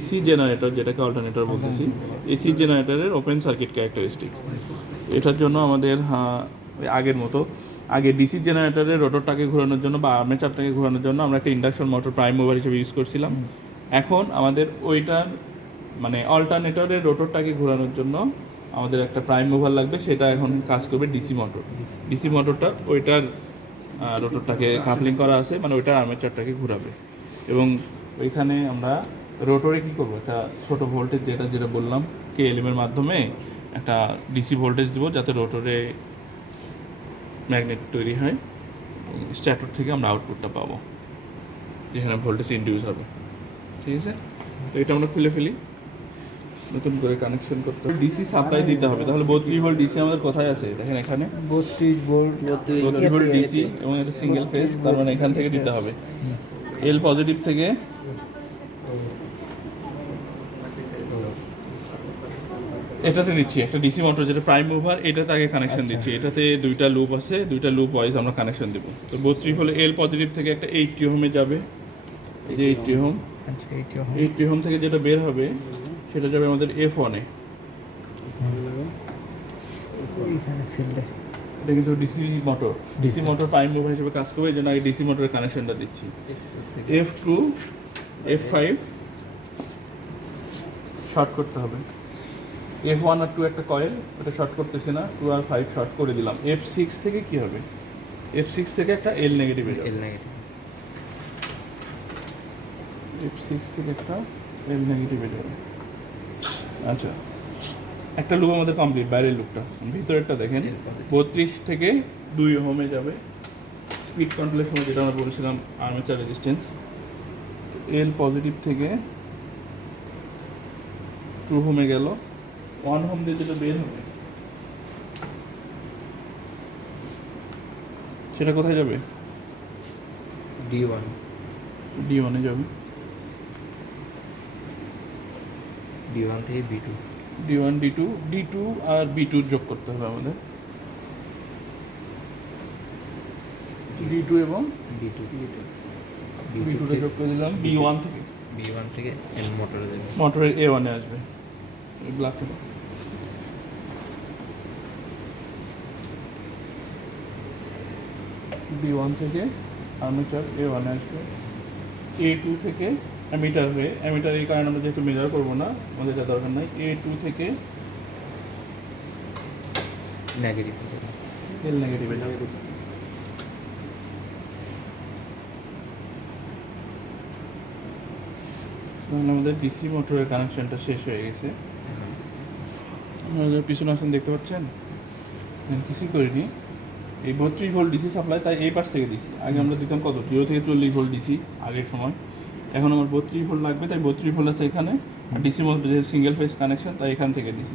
AC generator, যেটাকে alternator বলতেছি, AC জেনারেটরের ওপেন সার্কিট ক্যারেক্টারিস্টিক্স। এটার জন্য আমাদের ওই আগের মতো আগে ডিসি জেনারেটরের রোটরটাকে ঘোরানোর জন্য বা আর্মেচারটাকে ঘোরানোর জন্য আমরা একটা ইন্ডাকশন মোটর প্রাইম মুভার হিসেবে ইউজ করছিলাম। এখন আমাদের ওইটার মানে অল্টারনেটরের রোটরটাকে ঘোরানোর জন্য আমাদের একটা প্রাইম মুভার লাগবে, সেটা এখন কাজ করবে ডিসি মোটর। ডিসি মোটরটা ওইটার রোটরটাকে কাপলিং করা আছে, মানে ওইটার আর্মেচারটাকে ঘোরাবে। এবং ওইখানে আমরা রোটরে কী করবো, একটা ছোটো ভোল্টেজ যেটা বললাম কেএলএমের মাধ্যমে একটা ডিসি ভোল্টেজ দেবো, যাতে রোটরে ম্যাগনেট তৈরি হয়। স্ট্যাটর থেকে আমরা আউটপুটটা পাবো, যেখানে ভোল্টেজ ইনডিউস হবে। ঠিক আছে, তো এটা আমরা খুলে ফেলি, নতুন করে কানেকশন করতে হবে। ডিসি সাপ্লাই দিতে হবে, তাহলে 32 ভোল্ট ডিসি আমাদের কোথায় আছে দেখেন, এখানে 32 ভোল্ট ডিসি এবং এটা সিঙ্গেল ফেজ, তার মানে এখান থেকে দিতে হবে। এল পজিটিভ থেকে এটাতে দিচ্ছি একটা ডিসি মোটর, যেটা প্রাইম মুভার, এটাতে আগে কানেকশন দিচ্ছি। এটাতে দুইটা লুপ আছে, দুইটা লুপ ওয়াইজ আমরা কানেকশন দেবো। তো 32 হলে এল পজিটিভ থেকে একটা 80 ওহমে যাবে, এই যে 80 ওহম। 80 ওহম থেকে যেটা বের হবে সেটা যাবে আমাদের F1 এ। এটা কিন্তু ডিসি মোটর প্রাইম মুভার হিসেবে কাজ করবে, এই জন্য আগে ডিসি মোটরের কানেকশনটা দিচ্ছি। F2 F5 শর্ট করতে হবে। F1 আর 2 একটা কয়েল, ওটা শর্ট করতেছে না, 2 আর 5 শর্ট করে দিলাম। F6 থেকে কি হবে, F6 থেকে একটা L নেগেটিভ যাবে, F6 থেকে একটা L নেগেটিভ যাবে। আচ্ছা, একটা লুপ আমাদের কমপ্লিট, বাইরের লুপটা। ভিতরেরটা দেখেন, 32 থেকে 2 ওহমে যাবে। স্পিড কন্ট্রোলের সময় যেটা আমরা বলেছিলাম আর্মেচার রেজিস্ট্যান্স, এল পজিটিভ থেকে 2 ওহমে গেল। 1 ওহম দিয়ে যেটা বের হবে সেটা কোথায় যাবে, D1 এ যাবে। D1 থেকে B2, D1 D2 আর B2 যোগ করতে হবে আমাদের, D2 এবং B2 B2 যোগ করে দিলাম। B1 থেকে N মোটরে যাবে, মোটরের A1 এ আসবে। এই ব্ল্যাক B1 থেকে আর্মেচার A1 এ আসবে। A2 থেকে অ্যামিটার হয়ে, অ্যামিটার এই কারণে আমরা যেহেতু মেজার করবো না, আমাদের যা দরকার নাই, A2 থেকে নেগেটিভ এল নেগেটিভে যাবে। আমাদের ডিসি মোটরের কানেকশনটা শেষ হয়ে গেছে। আপনারা পিছনে আসেন, দেখতে পাচ্ছেন কিছুই করিনি। এই 32 ভোল্ট ডিসি সাপ্লাই, তাই এই পাশ থেকে দিছি। আগে আমরা দিতাম কত, 0 থেকে 40 ভোল্ট ডিসি আগের সময়। এখন আমার 32 ভোল্ট লাগবে, তাই 32 ভোল্ট আছে এখানে। আর ডিসি মোটর যেহেতু সিঙ্গেল ফেজ কানেকশন, তাই এখান থেকে দিছি।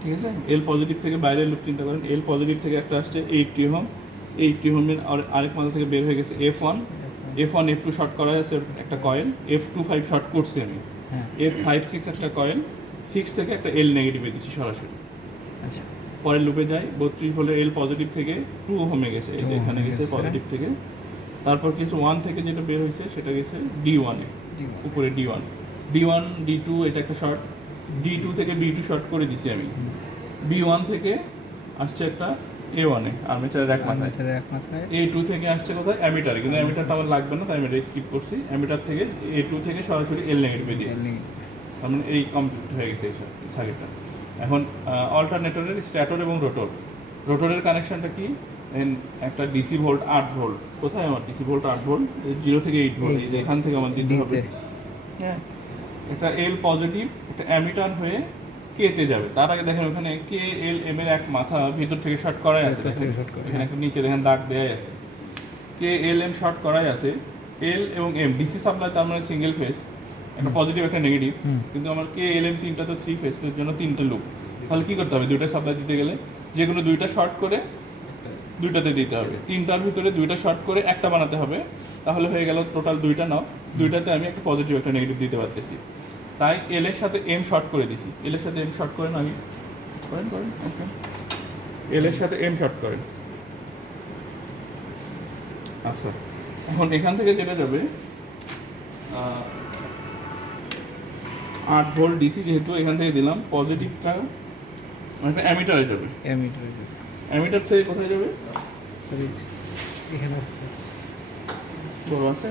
ঠিক আছে, এল পজিটিভ থেকে বাইরের লুপ চিন্তা করেন। এল পজিটিভ থেকে একটা আসছে 80 ওহম, 80 ওহমের আরেক মাথা থেকে বের হয়ে গেছে F1 F2 শর্ট করা আছে একটা কয়েল, F2 5 শর্ট করছি আমি, F5 6 একটা কয়েল, 6 থেকে একটা এল নেগেটিভে দিচ্ছি সরাসরি। আচ্ছা, পরের লুপে যাই, 32 হলে এল পজিটিভ থেকে 2 ওহমে গেছে, এই যে এখানে গেছে পজিটিভ থেকে। তারপর কিছু 1 থেকে যেটা বের হয়েছে সেটা গেছে D1 এ, উপরে D1 D2, এটা একটা শর্ট। D2 থেকে B2 শর্ট করে দিছি আমি। B1 থেকে আসছে একটা A1 এ, আর্মেচারের এক মাথায়। A2 থেকে আসছে কোথায়, অ্যামিটারে, কিন্তু অ্যামিটারটা আমার লাগবে না, তাই আমি এটা স্কিপ করছি। অ্যামিটার থেকে A2 থেকে সরাসরি এল নেগেটিভে দিয়েছি। তার মানে এই কমপ্লিট হয়ে গেছে এই সার্কিটটা। এখন অল্টারনেটরের স্ট্যাটর এবং রোটরের কানেকশনটা কি, একটা ডিসি ভোল্ট 8 ভোল্ট, কোথায় আমার ডিসি ভোল্ট 8 ভোল্ট, 0 থেকে 8 ভোল্ট, এই যে এখান থেকে আমার দিতে হবে। হ্যাঁ, একটা এল পজিটিভ একটা অ্যামিটার হয়ে কেতে যাবে। তার আগে দেখেন ওখানে কে এল এম এর এক মাথা ভিতর থেকে শর্ট করাই আছে, এখানে একটা নিচে দেখেন দাগ দেয়াই আছে, কে এল এম শর্ট করাই আছে। এল এবং এম ডিসি সাপ্লাই, তার মানে সিঙ্গেল ফেজ, একটা পজিটিভ একটা নেগেটিভ, কিন্তু আমার কে এল এম তিনটা তো 3 ফেজের জন্য 3টে লুপ। তাহলে কী করতে হবে, দুইটা সাপ্লাই দিতে গেলে যে কোনো দুইটা শর্ট করে দুইটাতে দিতে হবে। 3টার ভিতরে 2টা শর্ট করে একটা বানাতে হবে, তাহলে হয়ে গেল টোটাল 2টা নাও, 2টাতে আমি একটা পজিটিভ একটা নেগেটিভ দিতে পারতেছি। তাই এল এর সাথে এম শর্ট করে দিছি, এল এর সাথে এম শর্ট করেন, আমি করেন ওকে, এল এর সাথে এম শর্ট করেন। আচ্ছা, এখন এখান থেকে যেটা যাবে 8 ভোল্ট ডিসি যেহেতু এখান থেকে দিলাম, পজিটিভটা একটা অ্যামিটারে যাবে। অ্যামিটার থেকে কোথায় যাবে? এখানে আছে বড় আছে,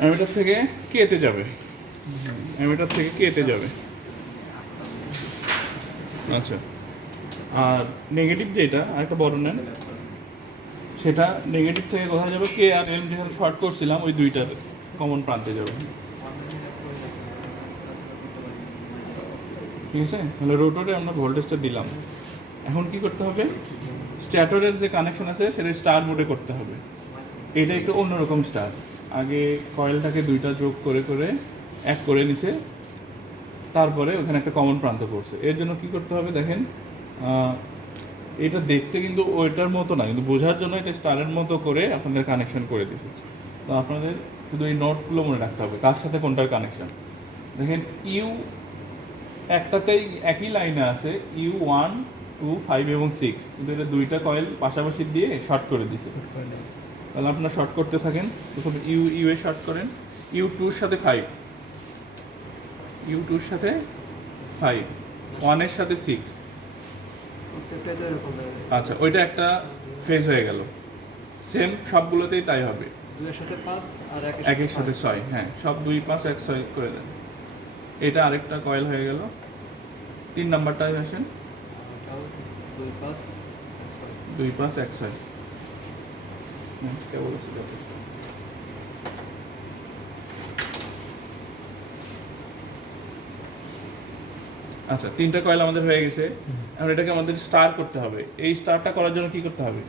অ্যামিটার থেকে কেতে যাবে, অ্যামিটার থেকে কেতে যাবে। আচ্ছা, আর নেগেটিভ যেটা আরেকটা বড় নেন, সেটা নেগেটিভ থেকে কোথায় যাবে? কে আর এম যেখানে শর্ট করছিলাম ওই দুইটার কমন প্রান্তে যাবে। ঠিক আছে, তাহলে রোটরে আমরা ভোল্টেজটা দিলাম। এখন কি করতে হবে? স্ট্যাটরের যে কানেকশন আছে সেটা স্টার মোডে করতে হবে। এটা একটু অন্যরকম স্টার। আগে কয়েলটাকে দুইটা যোগ করে করে এক করে নিছে, তারপরে ওখানে একটা কমন প্রান্ত পড়ছে। এর জন্য কি করতে হবে দেখেন, এটা দেখতে কিন্তু ওইটার মতো না, কিন্তু বোঝার জন্য এটা স্টারের মতো করে আপনাদের কানেকশন করে দিছে। তো আপনাদের শুধু এই নোটগুলো মনে রাখতে হবে কার সাথে কোনটার কানেকশন। দেখেন ইউ একটাতেই একই লাইনে আছে, ইউ 1, 2, 5 এবং 6, কিন্তু এটা দুইটা কয়েল পাশাপাশি দিয়ে শর্ট করে দিছে। তাহলে আপনারা শর্ট করতে থাকেন। প্রথমে ইউ এ শর্ট করেন, ইউ 2 এর সাথে 5, ইউ 2 এর সাথে 5, 1 এর সাথে 6। আচ্ছা, ওইটা একটা ফেজ হয়ে গেল। সেম সবগুলোতেই তাই হবে, 2 এর সাথে 5 আর 1 একের সাথে 6। হ্যাঁ, সব 2, 5, 1, 6 করে দেন। এটা আরেকটা কয়েল হয়ে গেল। 3 নাম্বারটায় আসেন, 2 5 2, 5, 1, 6। কেবল আছে যথেষ্ট। আচ্ছা, 3টা কয়েল আমাদের হয়ে গেছে। এখন এটাকে আমাদের স্টার করতে হবে। এই স্টারটা করার জন্য কি করতে হবে?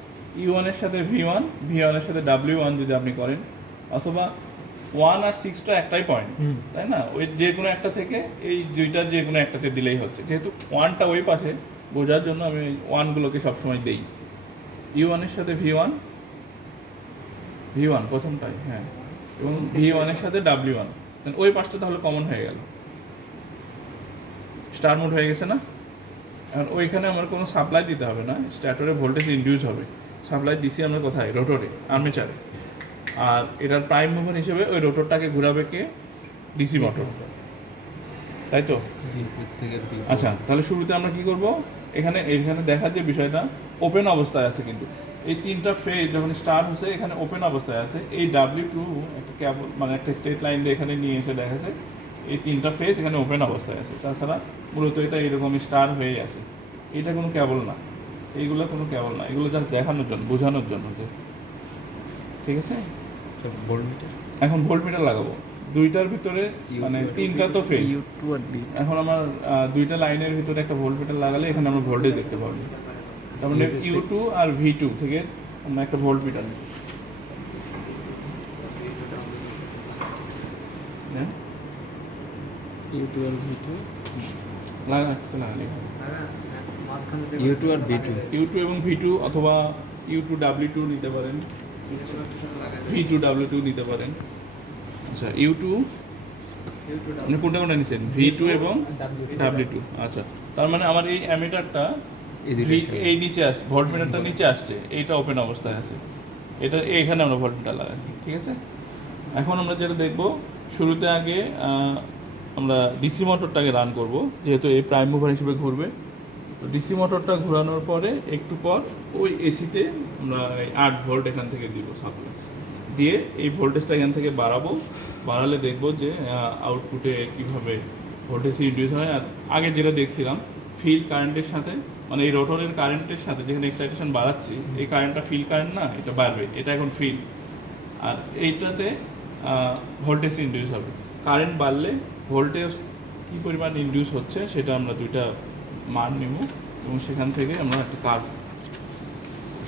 U1 এর সাথে V1, V1 এর সাথে W1 যদি আপনি করেন, অথবা 1 আর 6টা একটাই পয়েন্ট, তাই না? ওই যে কোনো একটা থেকে এই দুইটার যে কোনো একটাতে দিলেই হচ্ছে। যেহেতু 1টা ওই পাশে, বোঝার জন্য আমি 1গুলোকে সবসময় দেই। U1 এর সাথে V1, V1 প্রথমটাই, হ্যাঁ, এবং V1 এর সাথে W1, ওই পাশটা তাহলে কমন হয়ে গেল, স্টার মোড হয়ে গেছে না? এখন ওইখানে আমার কোনো সাপ্লাই দিতে হবে না, স্ট্যাটরে ভোল্টেজ ইনডিউস হবে। সাপ্লাই দিছি আমরা কোথায়? রোটরে, আর্মেচারে। আর এটার প্রাইম মুভার হিসেবে ওই রোটরটাকে ঘোরাবে কে? ডিসি মোটর, তাই তো? আচ্ছা, তাহলে শুরুতে আমরা কি করব? এখানে দেখার যে বিষয়টা, ওপেন অবস্থায় আছে কিন্তু এই 3টা ফেজ যখন স্টার হচ্ছে এখানে ওপেন অবস্থায় আছে। এই W2 একটা কেবল মানে একটা স্ট্রেট লাইন দিয়ে এখানে নিয়ে এসে দেখাচ্ছে এই 3টা ফেজ এখানে ওপেন অবস্থায় আছে। তাছাড়া মূলত এটা এরকম স্টার হয়ে আছে। এটা কোনো কেবল না, এইগুলো কোনো কেবল না, এগুলো জাস্ট দেখানোর জন্য, বোঝানোর জন্য যে, ঠিক আছে? এখন ভোল্টমিটার লাগাবো দুইটার ভিতরে, মানে 3টা তো ফেজ। এখন আমার 2টা লাইনের ভিতরে একটা ভোল্টমিটার লাগালে এখানে আমরা ভোল্টেজ দেখতে পাবো। তার মানে U2 আর V2 থেকে আমরা একটা ভোল্টমিটার নিই। U2 আর V2 লাগালে মাঝখানে যে U2 আর V2 U2 এবং V2, অথবা U2 W2 নিতে পারেন, V2 W2 নিতে পারেন। আচ্ছা, U2 আপনি কোনটা কোনটা নিছেন? V2 এবং W2। আচ্ছা, তার মানে আমার এই অ্যামিটারটা এই নিচে আসছে, ভোল্টমিটারটা নিচে আসছে, এইটা ওপেন অবস্থায় আছে। এটা এইখানে আমরা ভোল্টমিটার লাগাচ্ছি, ঠিক আছে? এখন আমরা যেটা দেখব, শুরুতে আগে আমরা ডিসি মোটরটাকে রান করব, যেহেতু এই প্রাইম মুভার হিসেবে ঘুরবে। তো ডিসি মোটরটা ঘোরানোর পরে একটু পর ওই এসিতে আমরা 8 ভোল্ট এখান থেকে দিব সাপ্লাই দিয়ে, এই ভোল্টেজটা এখান থেকে বাড়ালে দেখব যে আউটপুটে কীভাবে ভোল্টেজ ইনডিউস হয়। আর আগে যেটা দেখছিলাম, ফিল্ড কারেন্টের সাথে, মানে এই রোটরের কারেন্টের সাথে যেখানে এক্সাইটেশন বাড়াচ্ছি, এই কারেন্টটা ফিল্ড কারেন্ট না, এটা বাড়বে, এটা এখন ফিল্ড। আর এইটাতে ভোল্টেজ ইনডিউস হবে। কারেন্ট বাড়লে ভোল্টেজ কী পরিমাণ ইনডিউস হচ্ছে সেটা আমরা দুইটা মান নেব, এবং সেখান থেকে আমরা একটা কার্ভ,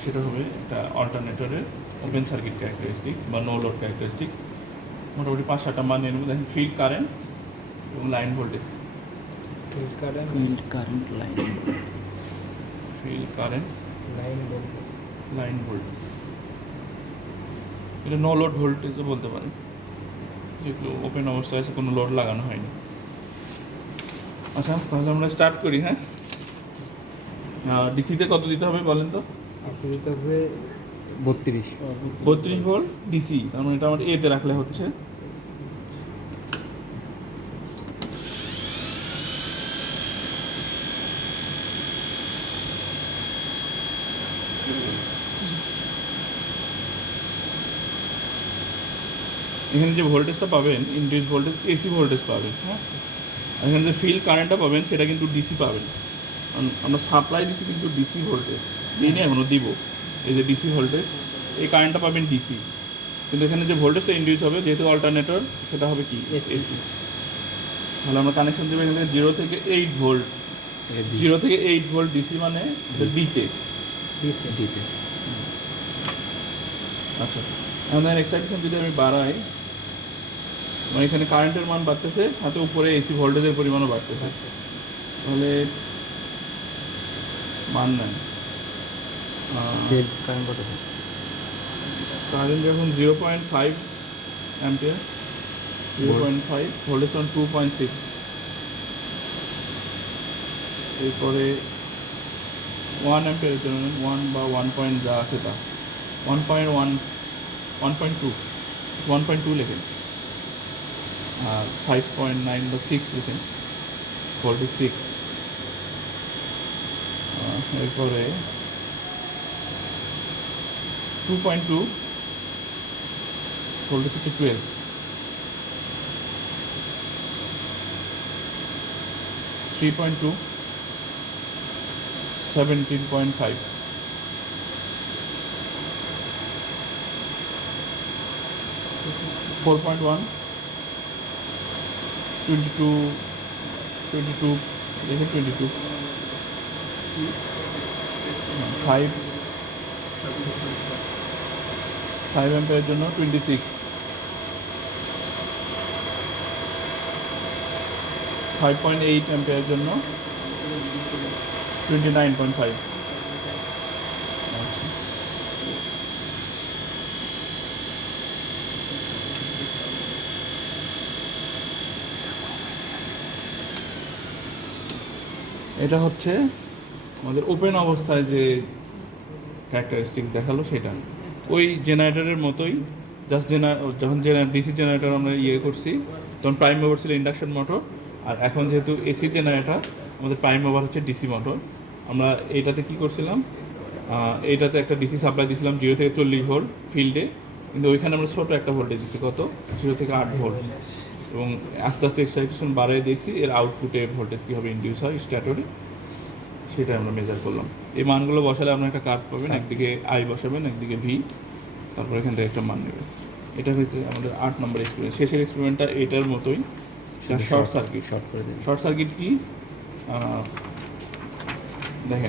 সেটা হবে একটা অল্টারনেটরের ওপেন সার্কিট ক্যারেক্টারিস্টিক্স বা নো লোড ক্যারেক্টারিস্টিক্স। মোটামুটি 5-6টা মান নিয়ে নেব। দেখেন ফিল্ড কারেন্ট এবং line voltage, field current line voltage, এটা নো লোড ভোল্টেজও বলতে পারেন, যেগুলো ওপেন অবস্থায় আছে, কোনো লোড লাগানো হয়নি। আচ্ছা, তাহলে আমরা স্টার্ট করি। হ্যাঁ, ডিসিতে কত দিতে হবে বলেন তো? ডিসি দিতে হবে 32 32 ভোল্ট ডিসি, তার মানে এটা আমার এতে রাখলে হচ্ছে এখানে যে ভোল্টেজটা পাবেন ইনডিউস ভোল্টেজ এসি ভোল্টেজ পাবেন, হ্যাঁ। আর এখানে যে ফিল্ড কারেন্টটা পাবেন সেটা কিন্তু ডিসি পাবেন। আমরা সাপ্লাই দিছি কিন্তু ডিসি ভোল্টেজ দিই না, এখনও দিব। এই যে ডিসি ভোল্টেজ, এই কারেন্টটা পাবেন ডিসি, কিন্তু এখানে যে ভোল্টেজটা ইনডিউস হবে যেহেতু অল্টারনেটর সেটা হবে কি এসি। তাহলে আমরা কানেকশন দেবো এখানে 0 থেকে 8 ভোল্ট, 0 থেকে 8 ভোল্ট ডিসি মানে ডিতে। আচ্ছা, আমাদের এক্সাইটেশন যদি আমি বাড়াই, মানে এখানে কারেন্টের মান বাড়তেছে, সাথে উপরে এসি ভোল্টেজের পরিমাণও বাড়তেছে, তাহলে মান নেন কারেন্ট যখন 0.5 অ্যাম্পিয়ার, 0.5 ভোল্টেজ অন 2.6, এরপরে 1 অ্যাম্পিয়ারের জন্য 1 বা 1 পয়েন্ট যা আছে তা 1.1, 1.2, 1.2 লেখেন, আর 5.9 বা 6 লেখেন, ভোল্টেজ 6। এরপরে 2.2 ভোল্টেজ হচ্ছে 12, 3.2 17.5, 4.1 22 দেখেন 22, 5 অ্যাম্পিয়ারের জন্য 26, 5.8 অ্যাম্পিয়ারের জন্য 29.5। এটা হচ্ছে আমাদের ওপেন অবস্থায় যে ক্যারেক্টারিস্টিক্স দেখালো সেটা ওই জেনারেটরের মতোই, জাস্ট যখন ডিসি জেনারেটর আমরা করছি তখন প্রাইম মুভার ছিল ইন্ডাকশন মোটর, আর এখন যেহেতু এসি জেনারেটর আমাদের প্রাইম মুভার হচ্ছে ডিসি মোটর। আমরা এইটাতে কি করছিলাম, এইটাতে একটা ডিসি সাপ্লাই দিয়েছিলাম 0 থেকে 40 ভোল্ট ফিল্ডে, কিন্তু ওইখানে আমরা ছোটো একটা ভোল্টেজ দিচ্ছি, কত 0 থেকে 8 ভোল্ট, এবং আস্তে আস্তে এক্সাইটেশন বাড়ায় দেখছি এর আউটপুটে ভোল্টেজ কীভাবে ইনডিউস হয় স্ট্যাটরে, সেটা আমরা মেজার করলাম। এই মানগুলো বসালে আপনার একটা কার্ভ পাবেন, একদিকে আই বসাবেন, একদিকে ভি, তারপর এখান থেকে একটা মান নেবেন। এটা হচ্ছে আমাদের 8 নম্বর এক্সপেরিমেন্ট। শেষের এক্সপেরিমেন্টটা এটার মতোই, শর্ট সার্কিট। শর্ট সার্কিট কি